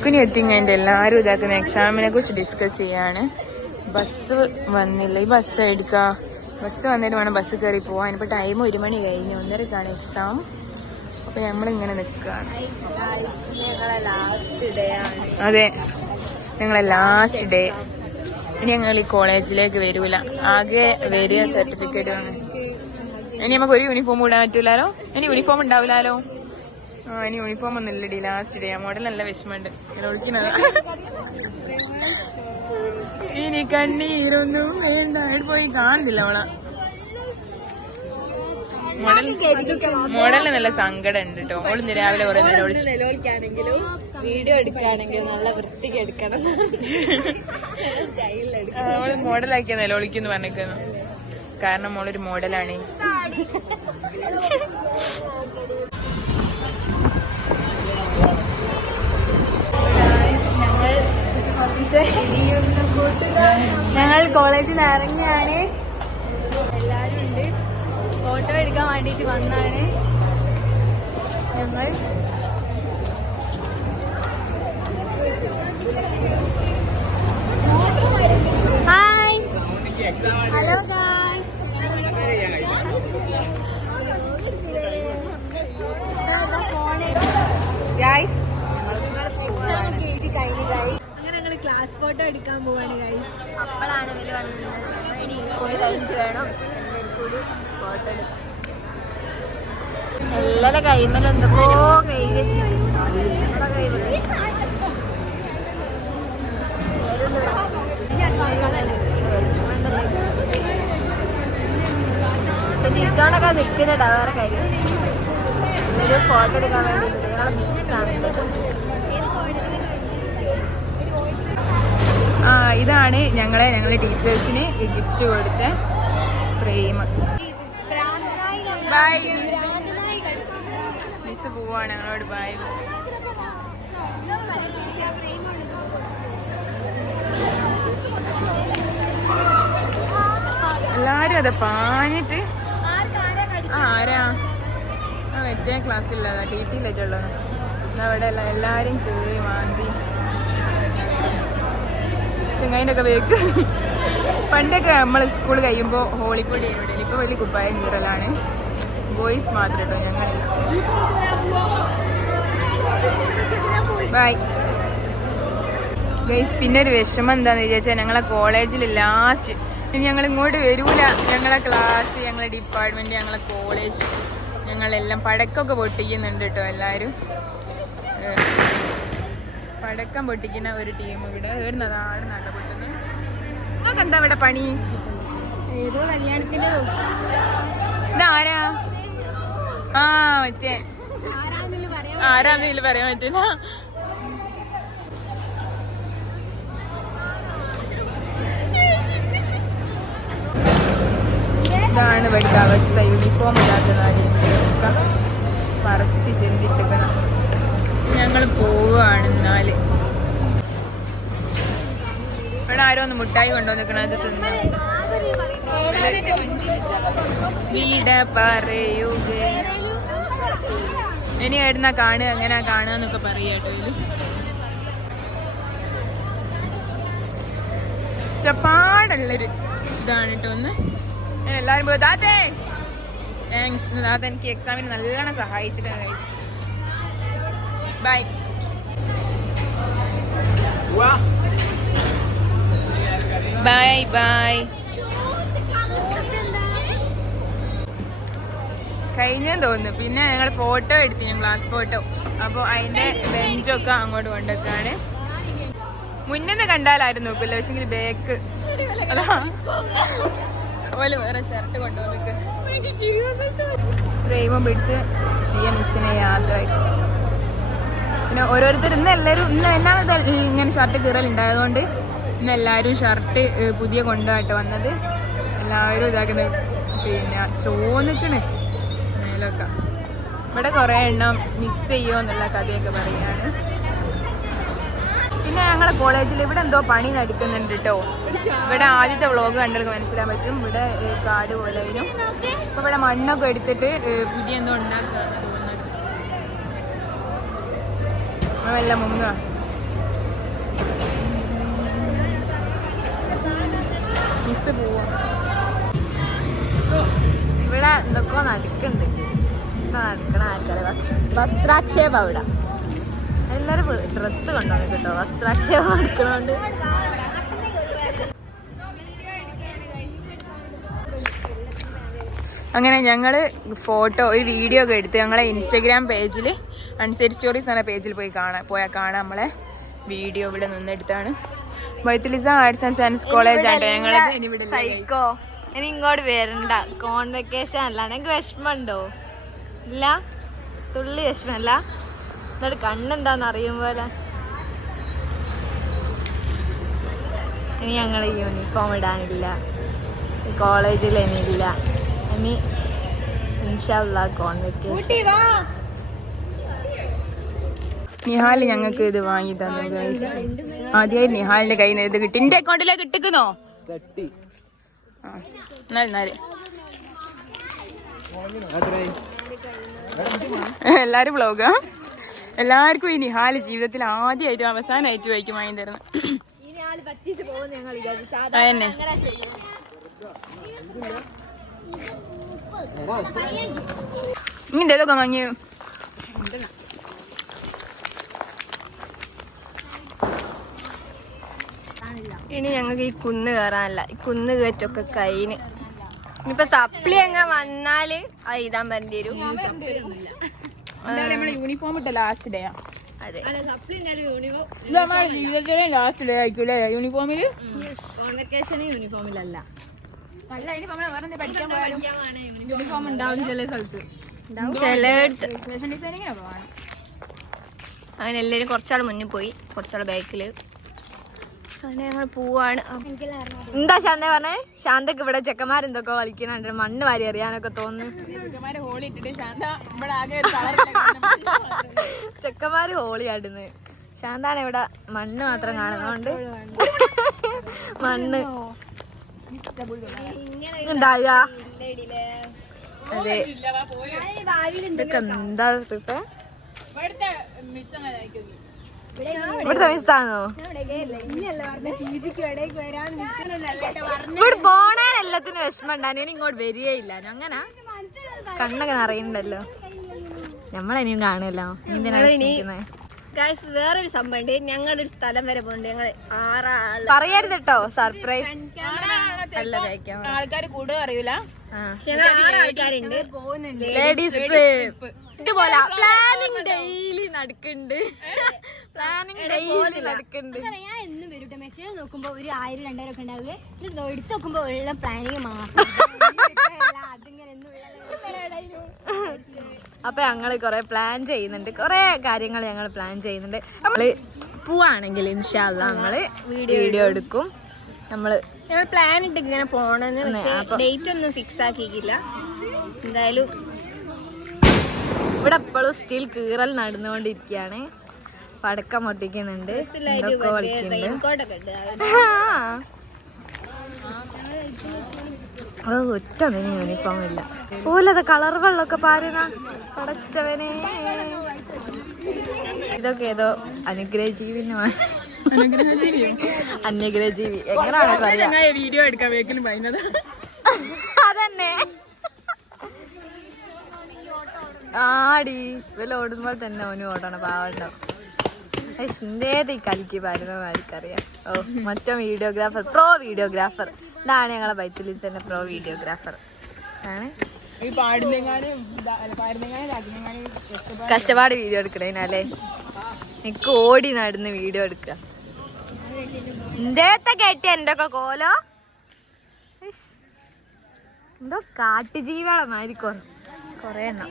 ബുക്കിന് എത്തിങ്ങതിൻ്റെ എല്ലാവരും ഇതാക്കുന്ന എക്സാമിനെ കുറിച്ച് ഡിസ്കസ് ചെയ്യാണ്. ബസ് വന്നില്ല, ഈ ബസ് എടുക്കാം. ബസ് വന്നിട്ട് വേണം ബസ് കയറി പോവാൻ. ഇപ്പോൾ ടൈം 1 മണി കഴിഞ്ഞ്, 1:30ക്കാണ് എക്സാം. അപ്പോൾ നമ്മളിങ്ങനെ നിൽക്കുകയാണ്. അതെ, ഞങ്ങളെ ലാസ്റ്റ് ഡേ. ഇനി ഞങ്ങൾ ഈ കോളേജിലേക്ക് വരൂല, ആകെ വരിക സർട്ടിഫിക്കറ്റ് വാങ്ങാൻ. ഇനി നമുക്ക് ഒരു യൂണിഫോം ഇടാൻ പറ്റൂലോ. ഇനി യൂണിഫോം ഉണ്ടാവില്ലല്ലോ. ഇനി യൂണിഫോം ഒന്നും ഇല്ലടി, ലാസ്റ്റ് ഡേ. മോഡൽ നല്ല വിഷമമുണ്ട്, ഇങ്ങനെ ഒളിക്കുന്നത്. ഇനി കണ്ണീരൊന്നും വേണ്ട, പോയി കാണുന്നില്ല അവളെ. മോഡലിന് നല്ല സങ്കടം ഉണ്ട് കേട്ടോ. ഓളിന്ന് രാവിലെ കുറെ നേരം വീഡിയോ എടുക്കുകയാണെങ്കിൽ നല്ല വൃത്തിക്ക് എടുക്കണം. അവള് മോഡലാക്കിയ നിലവിളിക്കുന്നു പറഞ്ഞിരിക്കുന്നു. കാരണം മോളൊരു മോഡലാണ്. ഞങ്ങൾ കോളേജിൽ നിന്ന് ഇറങ്ങിയാണ്. എല്ലാരും ഉണ്ട്, ഫോട്ടോ എടുക്കാൻ വേണ്ടിട്ട് വന്നാണ് ഞങ്ങൾ. Hi, hello guys. അങ്ങനെ ഞങ്ങൾ ക്ലാസ് ഫോട്ടോ എടുക്കാൻ പോവാണ് ഗൈസ്. അപ്പോഴാണ് ഇവര് വന്നത്, പോയി കഴിഞ്ഞിട്ട് വേണം എല്ലാവരും കൂടി ഫോട്ടോ എടുക്കാൻ. എല്ലാരുടെ കൈമേൽ എന്തൊക്കെയോ കഴുകി ടീച്ചറോടൊക്കെ നിൽക്കുന്നുണ്ട് വേറെ കാര്യം. ഒരു ഫോട്ടോ എടുക്കാൻ വേണ്ടിയിട്ട് ഞങ്ങളെ മിസ്സാണ്. ഇതാണ് ഞങ്ങളെ ടീച്ചേഴ്സിന് ഗിഫ്റ്റ് കൊടുത്ത ഫ്രെയിം. ബൈ മിസ് പോവാണ് ഞങ്ങളോട്. ബൈ. എല്ലാരും അതെ പാഞ്ഞിട്ട്. ആരാ മറ്റേ ക്ലാസ്സിലതാ, TT-യിലേക്കുള്ളത്. അവിടെ എല്ലാരും കേറി മാന്തി ചെങ്ങായിൻ്റെ ഒക്കെ വേക്ക്. പണ്ടൊക്കെ നമ്മൾ സ്കൂൾ കഴിയുമ്പോൾ ഹോളിപ്പൊടി ഇവിടെ, ഇപ്പോൾ വലിയ കുപ്പായ നീറലാണ്. ബോയ്സ് മാത്രം കേട്ടോ, ഞങ്ങളില്ല. Bye guys. പിന്നെ ഒരു വിഷമം എന്താണെന്ന് വിചാരിച്ചാൽ ഞങ്ങളെ കോളേജിൽ ലാസ്റ്റ് ഇനി ഞങ്ങൾ ഇങ്ങോട്ട് വരൂല. ഞങ്ങളെ ക്ലാസ്, ഞങ്ങളെ ഡിപ്പാർട്ട്മെൻറ്റ്, ഞങ്ങളെ കോളേജ്, ഞങ്ങളെല്ലാം പടക്കമൊക്കെ പൊട്ടിക്കുന്നുണ്ട് കേട്ടോ. എല്ലാവരും പടക്കം പൊട്ടിക്കുന്ന ഒരു ടീം ഇവിടെ വരുന്നതാണ്. നട പൊട്ടുന്നത്. നിങ്ങൾക്ക് എന്താ ഇവിടെ പണി? ഏതോ കല്യാണത്തിന്റെ ഇതാരാ? മറ്റേ ആരാന്നില്ല പറയാൻ പറ്റില്ല. ഇതാണ് ഇവിടുത്തെ അവസ്ഥ. യൂണിഫോം ഇല്ലാത്ത നാടിയൊക്കെ പറിച്ച് ചിന്തിട്ടിക്കണം. ഞങ്ങൾ പോവുകയാണ്. എന്നാല് ഇവിടെ ആരോ ഒന്ന് മുട്ടായി കൊണ്ടുവന്നിക്കണത് തിന്ന് വീട് പറയുക. ഇനി എവിടുന്നാ കാണുക, എങ്ങനെയാ കാണുക എന്നൊക്കെ പറയാട്ടോ. ഇത് ചപ്പാടുള്ളൊരു ഇതാണ് കേട്ടോ. ഒന്ന് എല്ലാവരും പോയി. താത്തേ താങ്ക്സ്. താത്ത എനിക്ക് എക്സാമിന് നല്ലോണം സഹായിച്ചിട്ടാണ്. ബൈ. Bye bye. കഴിഞ്ഞെന്ന് തോന്നുന്നു. പിന്നെ ഞങ്ങൾ ഫോട്ടോ എടുത്തു, ഞാൻ ക്ലാസ് ഫോട്ടോ. അപ്പോൾ അതിൻ്റെ ബെഞ്ചൊക്കെ അങ്ങോട്ട് കൊണ്ടുവെക്കാണ്. മുന്നിന്ന് കണ്ടാലായിരുന്നു നോക്കില്ല, പക്ഷെങ്കിൽ ബാക്ക് അതാ പോലെ വേറെ ഷർട്ട് കൊണ്ടുവന്നിട്ട് ഫ്രെയിമും പിടിച്ച് CA മിസ്സിനെ യാത്ര. പിന്നെ ഓരോരുത്തർ ഇന്ന് എല്ലാവരും എന്നാ ഇങ്ങനെ ഷർട്ട് കീറലുണ്ടായതുകൊണ്ട് ഇന്ന് എല്ലാവരും ഷർട്ട് പുതിയ കൊണ്ടുപോയിട്ട് വന്നത്. എല്ലാവരും ഇതാക്കുന്നത്. പിന്നെ ചോന്നിക്കണ് മേലൊക്കെ. ഇവിടെ കുറേ എണ്ണം മിസ് ചെയ്യുമോ എന്നുള്ള കഥയൊക്കെ പറയുകയാണ്. പിന്നെ ഞങ്ങളെ കോളേജിൽ ഇവിടെ എന്തോ പണി നടക്കുന്നുണ്ട് കേട്ടോ. ഇവിടെ ആദ്യത്തെ വ്ളോഗ് കണ്ടവർക്ക് മനസ്സിലാൻ പറ്റും. ഇവിടെ കാട് പോലെ വരും. അപ്പോൾ ഇവിടെ മണ്ണൊക്കെ എടുത്തിട്ട് പുതിയ എന്തോ ഉണ്ടാക്കുകയാണ് തോന്നുന്നത്. വല്ല മുങ്ങ ബസ് പോവാ. ഇവിടെ എന്തൊക്കെയോ നടക്കുന്നുണ്ട്. നടക്കണ ആൾക്കാരെ വസ്ത്രാക്ഷേപം അവിടെ എല്ലാവരും ഡ്രസ്സ് കൊണ്ടുവന്നു കേട്ടോ. വസ്ത്രാക്ഷേപം നടക്കണോണ്ട് അങ്ങനെ ഞങ്ങൾ ഫോട്ടോ ഒരു വീഡിയോ ഒക്കെ എടുത്ത് ഞങ്ങളെ ഇൻസ്റ്റഗ്രാം പേജിൽ അൺസൈഡ് സ്റ്റോറീസ് എന്ന പേജിൽ പോയാൽ കാണാം. നമ്മളെ വീഡിയോ ഇവിടെ നിന്നെടുത്താണ്. ബൈത്തുലിസ ആർട്സ് ആൻഡ് സയൻസ് കോളേജ് ആണ് ഞങ്ങളത്. സൈക്കോ ഇനി ഇങ്ങോട്ട് വരണ്ട. കോൺവെക്കേഷൻ അല്ല. എനിക്ക് വിഷമമുണ്ടോ? ഇല്ല, തുള്ളി വിഷമല്ല. എന്നിട്ട് കണ്ണെന്താന്ന് അറിയുമ്പോലെ ഇനി ഞങ്ങൾ യൂണിഫോം ഇടാനില്ല. കോളേജിൽ ഇനിയില്ല. ഇനി ഇൻഷാല്ലാ കോൺവെക്കേഷൻ. നിഹാൽ ഞങ്ങൾക്ക് ഇത് വാങ്ങി തന്നു ഗൈസ്. ആദ്യമായി നിഹാലിന്റെ കയ്യിൽ നിന്ന് ഇത് കിട്ടി. എന്റെ അക്കൗണ്ടിലേക്ക് കിട്ടിക്കുന്നോ? എല്ലാരും വ്ളോഗാ. എല്ലാവർക്കും ഈ നിഹാൽ ജീവിതത്തിൽ ആദ്യമായിട്ടും അവസാനമായിട്ടും ആയിരിക്കും വാങ്ങി തരുന്നത്. അതന്നെ. ഇങ്ങനെ ഇതൊക്കെ വാങ്ങി. ഇനി ഞങ്ങൾക്ക് ഈ കുന്ന് കയറാനല്ല. ഈ കുന്ന് കയറ്റൊക്കെ കയ്യിന്. ഇനിയിപ്പൊ സപ്ലി അങ്ങ് വന്നാല് അത് എഴുതാൻ വരേണ്ടി വരും. യൂണിഫോം ഇട്ട ലാസ്റ്റ് ഡേ. അതെ, ജീവിതത്തിലെ ലാസ്റ്റ് ഡേ ആയിരിക്കൂലേ യൂണിഫോമില്. കോൺവെക്കേഷൻ യൂണിഫോമിലല്ല. യൂണിഫോം ഉണ്ടാവും ചില സ്ഥലത്ത്. അങ്ങനെ എല്ലാരും കുറച്ചാൾ മുന്നിൽ പോയി, കുറച്ചാൾ ബാക്കില്. അങ്ങനെ ഞങ്ങൾ പോവാണ്. എന്താ ശാന്ത പറഞ്ഞേ? ശാന്തക്ക് ഇവിടെ ചെക്കന്മാരെന്തൊക്കെ കളിക്കുന്നുണ്ട്. മണ്ണ് വാരി അറിയാനൊക്കെ തോന്നുന്നു. ചെക്കന്മാര് ഹോളി ആടുന്നു. ശാന്താണ് ഇവിടെ മണ്ണ് മാത്രം കാണുന്നോണ്ട് മണ്ണ് ഉണ്ടായ. അതെ, ഇതൊക്കെ എന്താ ഇവിടുത്തെ മിസ്സാണോ? ഇവിടെ പോണേരെല്ലാത്തിനും വിഷമം ഉണ്ടാകും. ഇനി ഇങ്ങോട്ട് വരികയില്ല. അങ്ങനെ കണ്ണൊക്കെ നിറയുന്നുണ്ടല്ലോ. നമ്മളെനിയും കാണുമല്ലോ. നീ എന്തിനാ വേറൊരു സംഭവമുണ്ട്. ഞങ്ങളൊരു സ്ഥലം വരെ പോകണ്ട്. ഞങ്ങള് 6 ആള്. പറയരുത് കേട്ടോ, സർപ്രൈസ്. ആൾക്കാർ കൂടുതൽ അറിയൂല. ലേഡീസ് ട്രിപ്പ് ഇതുപോലെ പ്ലാനിങ് ഡെയിലി നടക്കുന്നുണ്ട്. പ്ലാനിങ് ഡെയിലി നടക്കുന്നുണ്ട്. ഞാൻ എന്നും വരും മെസ്സേജ് നോക്കുമ്പോ ഒരു 1000-2000 ഒക്കെ ഉണ്ടാവുക. എടുത്ത് നോക്കുമ്പോ ഉള്ള പ്ലാനിങ് മാത്രം. അപ്പൊ ഞങ്ങള് കൊറേ പ്ലാൻ ചെയ്യുന്നുണ്ട്. കൊറേ കാര്യങ്ങൾ ഞങ്ങൾ പ്ലാൻ ചെയ്യുന്നുണ്ട്. നമ്മള് പോവാണെങ്കിൽ ഇൻഷാ അല്ലാ നമ്മള് വീഡിയോ എടുക്കും. ഞങ്ങൾ പ്ലാൻ ഇട്ട് ഇങ്ങനെ പോണെന്ന്. ഡേറ്റ് ഒന്നും ഫിക്സ് ആക്കിയില്ല. എന്തായാലും ഇവിടെ എപ്പോഴും സ്റ്റിൽ കീറൽ നടന്നുകൊണ്ടിരിക്കുകയാണ്. പടക്കം പൊട്ടിക്കുന്നുണ്ട്. ഒറ്റ യൂണിഫോം ഇല്ല പോലത്. കളർ വെള്ളമൊക്കെ പാരുന്ന പടച്ചവനെ. ഇതൊക്കെ ഏതോ അനുഗ്രഹജീവിന് അന്യഗ്രഹജീവി എങ്ങനെയാണ് പറയാ. വീഡിയോ എടുക്കാൻ വേക്കിലും പറയുന്നത് അതന്നെ. ആടി ഇവല് ഓടുമ്പോൾ തന്നെ ഓന് ഓടണം. പാവണ്ടാവും. എന്തേത് ഈ കലിക്ക് പാരുന്ന ആർക്കറിയാം. ഓ, മറ്റോ വീഡിയോഗ്രാഫർ, പ്രോ വീഡിയോഗ്രാഫർ. ഇതാണ് ഞങ്ങളെ ബൈത്തുലിസന്റെ പ്രോ വീഡിയോഗ്രാഫർ ആണ്. കഷ്ടപ്പാട് വീഡിയോ എടുക്കണേനല്ലേ. എനിക്ക് ഓടി നടന്ന് വീഡിയോ എടുക്ക. എന്തേത്തെ കേട്ടി എന്തൊക്കെ കോലോ. എന്തോ കാട്ടുജീവികളെ മാതിരി കൊറേ എണ്ണം.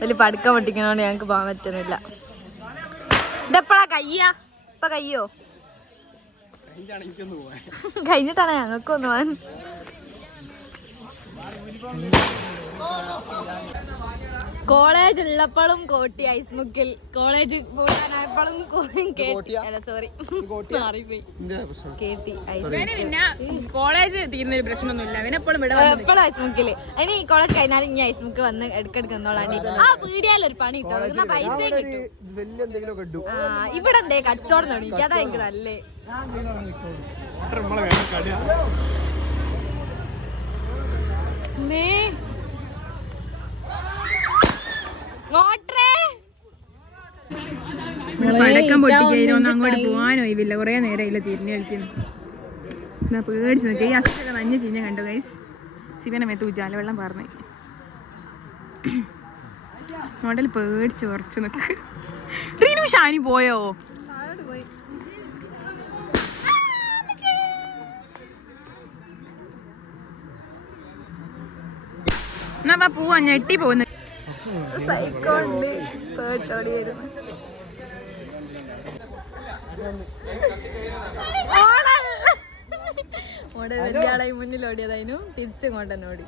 വലിയ പടുക്കം പൊട്ടിക്കണോണ്ട് ഞങ്ങക്ക് പോകാൻ പറ്റുന്നില്ല. ഇതെപ്പോഴാ കയ്യാ? ഇപ്പൊ കയ്യോ? കഴിഞ്ഞിട്ടാണ് ഞങ്ങൾക്കൊന്ന് പോവാൻ. കോളേജ് ഉള്ളപ്പോഴും കോട്ടി ഐസ്മുക്കിൽ, കോളേജ് പോകാനായപ്പോഴും കോളേജ് തീരുന്ന പ്രശ്നമൊന്നുമില്ല. എപ്പോഴും ഐസ്മുക്കില്. ഇനി കോളേജ് കഴിഞ്ഞാൽ ഇനി ഐസ്മുക്ക് വന്ന് ഇടക്കിടക്ക് എന്നോളാണ്ടി. ആ പീടിയാൽ ഒരു പണി കിട്ടും, പൈസ കിട്ടും. ഇവിടെ എന്തേ കച്ചവടം തുടങ്ങി. അതാ എനിക്ക് നല്ലേ. പടക്കം പൊട്ടിക്കയിലൊന്നും അങ്ങോട്ട് പോകാനോ ഇല്ല, കുറെ നേരം ഇല്ല തിരിഞ്ഞു കളിക്കുന്നു. എന്നാ പേടിച്ചു നോക്കി ഈ അസുഖം മഞ്ഞ ചീഞ്ഞ കണ്ടു ഗൈസ്. ശിവനെ മേത്ത് ഉജാല വെള്ളം പറഞ്ഞു മോഡൽ പേടിച്ച് കുറച്ച് നിക്ക്. റീനു ഷാനി പോയോ? എന്നാ പോവാ, ഞെട്ടി പോകുന്നു. സൈക്കോണ്ട് പേടിച്ചോടി വരുന്നു. വലിയ ആളായി മുന്നിൽ ഓടിയതായിരുന്നു, തിരിച്ചങ്ങോട്ട് തന്നെ ഓടി.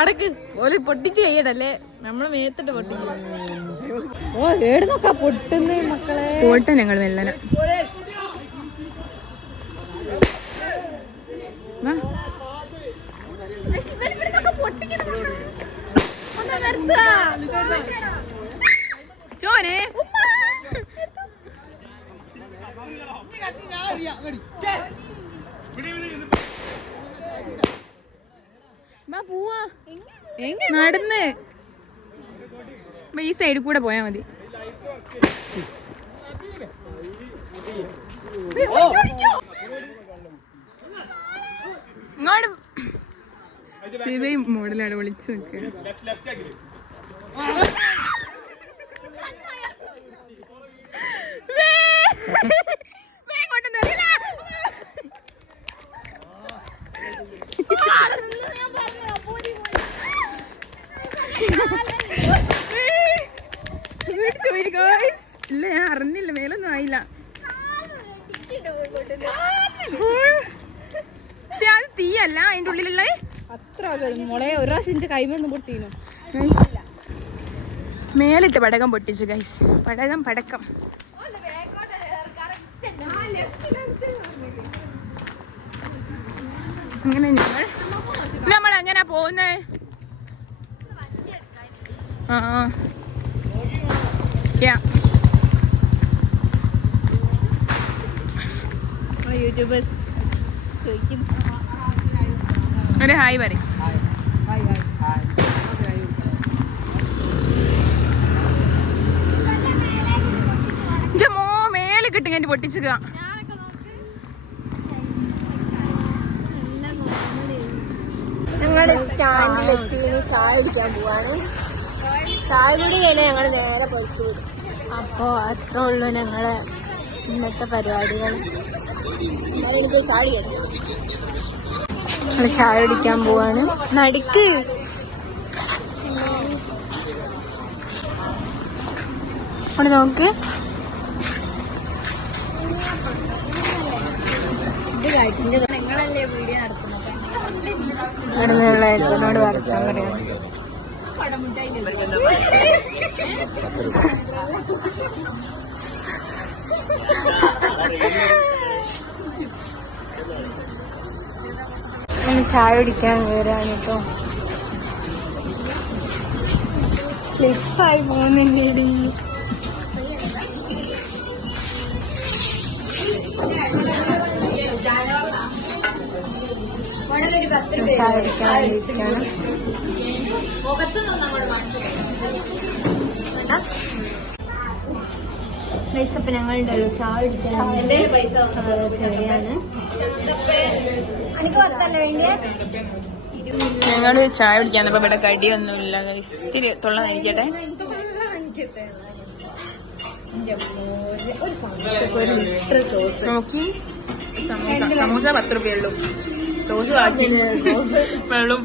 അടക്ക് ഓല് പൊട്ടിച്ച് ചെയ്യടല്ലേ, നമ്മള് മേത്തിട്ട് പൊട്ടിക്കും. ഓ ഏട് നോക്കാ പൊട്ടുന്ന മക്കളെ. പോട്ടെ ഞങ്ങൾ മെല്ലന ചോനെ പോവാ നടന്ന് ഈ സൈഡിൽ കൂടെ പോയാ മതി. ഇങ്ങോട്ട് മോഡലാണ് വിളിച്ചു നിൽക്കുക. ഇല്ല ഞാൻ അറിഞ്ഞില്ല, മേലൊന്നും ആയില്ല. പക്ഷെ അത് തീയല്ല അതിന്റെ ഉള്ളിലുള്ള അത്ര മോളെ ഒരു പ്രാവശ്യം കൈമൊന്നും പൊട്ടീനു. മേലിട്ട് പടക്കം പൊട്ടിച്ചു ഗൈസ്. പടക്കം അങ്ങനെ നമ്മൾ എങ്ങനാ പോകുന്നേ? യൂട്യൂബേഴ്സ് ചോദിക്കും ഒരു ഹായ് പറയും. മേലെ കിട്ടും ഞാൻ പൊട്ടിച്ചുക. ഞങ്ങള് സ്റ്റാൻഡിലെത്തി ചായ കുടിക്കാൻ പോവാണ്. ചായ കുടി കഴിഞ്ഞാൽ ഞങ്ങൾ നേരെ പുറത്തു വിടും. അപ്പോൾ അത്രേ ഉള്ളൂ ഞങ്ങളെ ഇന്നത്തെ പരിപാടികൾ. ഞങ്ങൾ ചായ കുടിക്കാൻ പോവാണ്. നടുക്ക് അവിടെ നോക്ക്. നിങ്ങളല്ലേ വീഡിയോ നടത്തുന്നത്? നടന്നുള്ള എന്നോട് വർത്താൻ പറയാം. ചായ കുടിക്കാൻ കയറാണ് കേട്ടോ. സ്ലിപ്പായി പോകുന്നുണ്ട്. ചായ കുടിക്കാൻ വേണ്ടിയിട്ടാണ്. പൈസ ഇപ്പം ഞങ്ങളുണ്ടല്ലോ ചായ കുടിക്കാൻ കയറിയാണ്. എനിക്ക് പത്തല്ല വേണ്ടിയ. ഞങ്ങള് ചായ കുടിക്കാൻ ഇവിടെ കടിയൊന്നുമില്ല. ഇത്തിരി തൊള്ള നയിക്കട്ടെ. നോക്കി സമൂസ 10 രൂപയുള്ളൂ. സോസ് ബാക്കി വെള്ളം